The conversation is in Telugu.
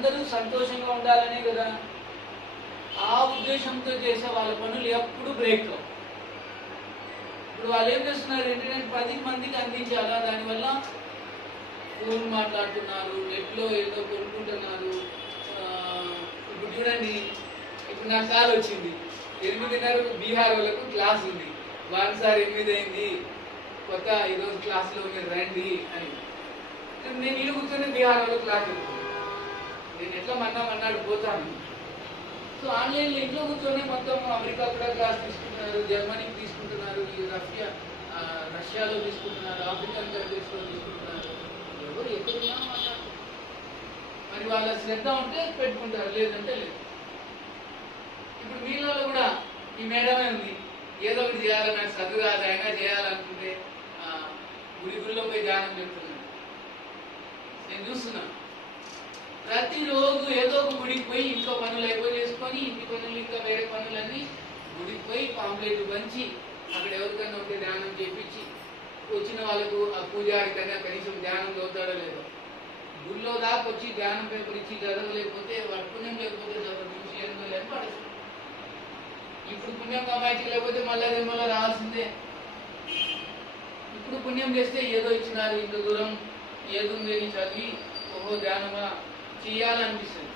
అందరూ సంతోషంగా ఉండాలనే కదా. ఆ ఉద్దేశంతో చేసే వాళ్ళ పనులు ఎప్పుడు బ్రేక్ అవ్వవు. ఇప్పుడు వాళ్ళు ఏం చేస్తున్నారు, ఇంటర్నెట్ 10 మందికి అందించాలా, దానివల్ల ఫోన్ మాట్లాడుతున్నారు, నెట్లో ఏదో కొనుక్కుంటున్నారు. ఇప్పుడు చూడండి, ఇప్పుడు నాకు కాల్ వచ్చింది, 8:30 బీహార్ వాళ్ళకు క్లాస్ ఉంది, 1 సార్ 8 అయింది, కొత్త ఈరోజు క్లాస్లో మీరు రండి అని. నేను ఇల్లు కూర్చొని బీహార్ వాళ్ళకు క్లాస్ చెప్తున్నాను. నేను ఎట్లా మన్నాడు పోతాను. సో ఆన్లైన్లో ఇంట్లో కూర్చొని మొత్తం అమెరికా కూడా క్లాస్ తీసుకుంటున్నారు, జర్మనీకి తీసుకుంటున్నారు, రష్యాలో తీసుకుంటున్నారు, ఆఫ్రికన్ కంట్రీస్లో తీసుకుంటున్నారు. ఎవరు ఎక్కడున్నా మాట్లాడుతున్నారు. మరి వాళ్ళ శ్రద్ధ ఉంటే పెట్టుకుంటారు, లేదంటే లేదు. ఇప్పుడు మీలో కూడా ఈ మేడమే ఉంది, ఏదో ఒకటి చేయాలని, నాకు చదువు కాదు అయినా చేయాలనుకుంటే గుడిగుల్లో పోయి ధ్యానం చెప్తున్నాను. నేను చూస్తున్నాను ప్రతిరోజు ఏదో ఒక గుడికి పోయి ఇంట్లో పనులు అయిపోయి చేసుకొని, ఇంటి పనులు ఇంకా వేరే పనులన్నీ, గుడికి పోయి పాంప్లెట్ పంచి అక్కడ ఎవరికైనా ఉంటే ధ్యానం చేయించి వచ్చిన వాళ్ళకు ఆ పూజారి కన్నా కనీసం ధ్యానం చదువుతాడో లేదో. గుళ్ళో దాకా వచ్చి ధ్యానం పేపర్ ఇచ్చి చదవలేకపోతే వాడు పుణ్యం లేకపోతే చదవడం ఏందో లేని పడేస్తాడు. ఇప్పుడు పుణ్యం కమాయికి లేకపోతే మళ్ళీ రావాల్సిందే. ఇప్పుడు పుణ్యం చేస్తే ఏదో ఇచ్చినారు, ఇంత దూరం ఏదో ఉంది చదివి ఓహో ధ్యానమా చేయాలనిపిస్తుంది.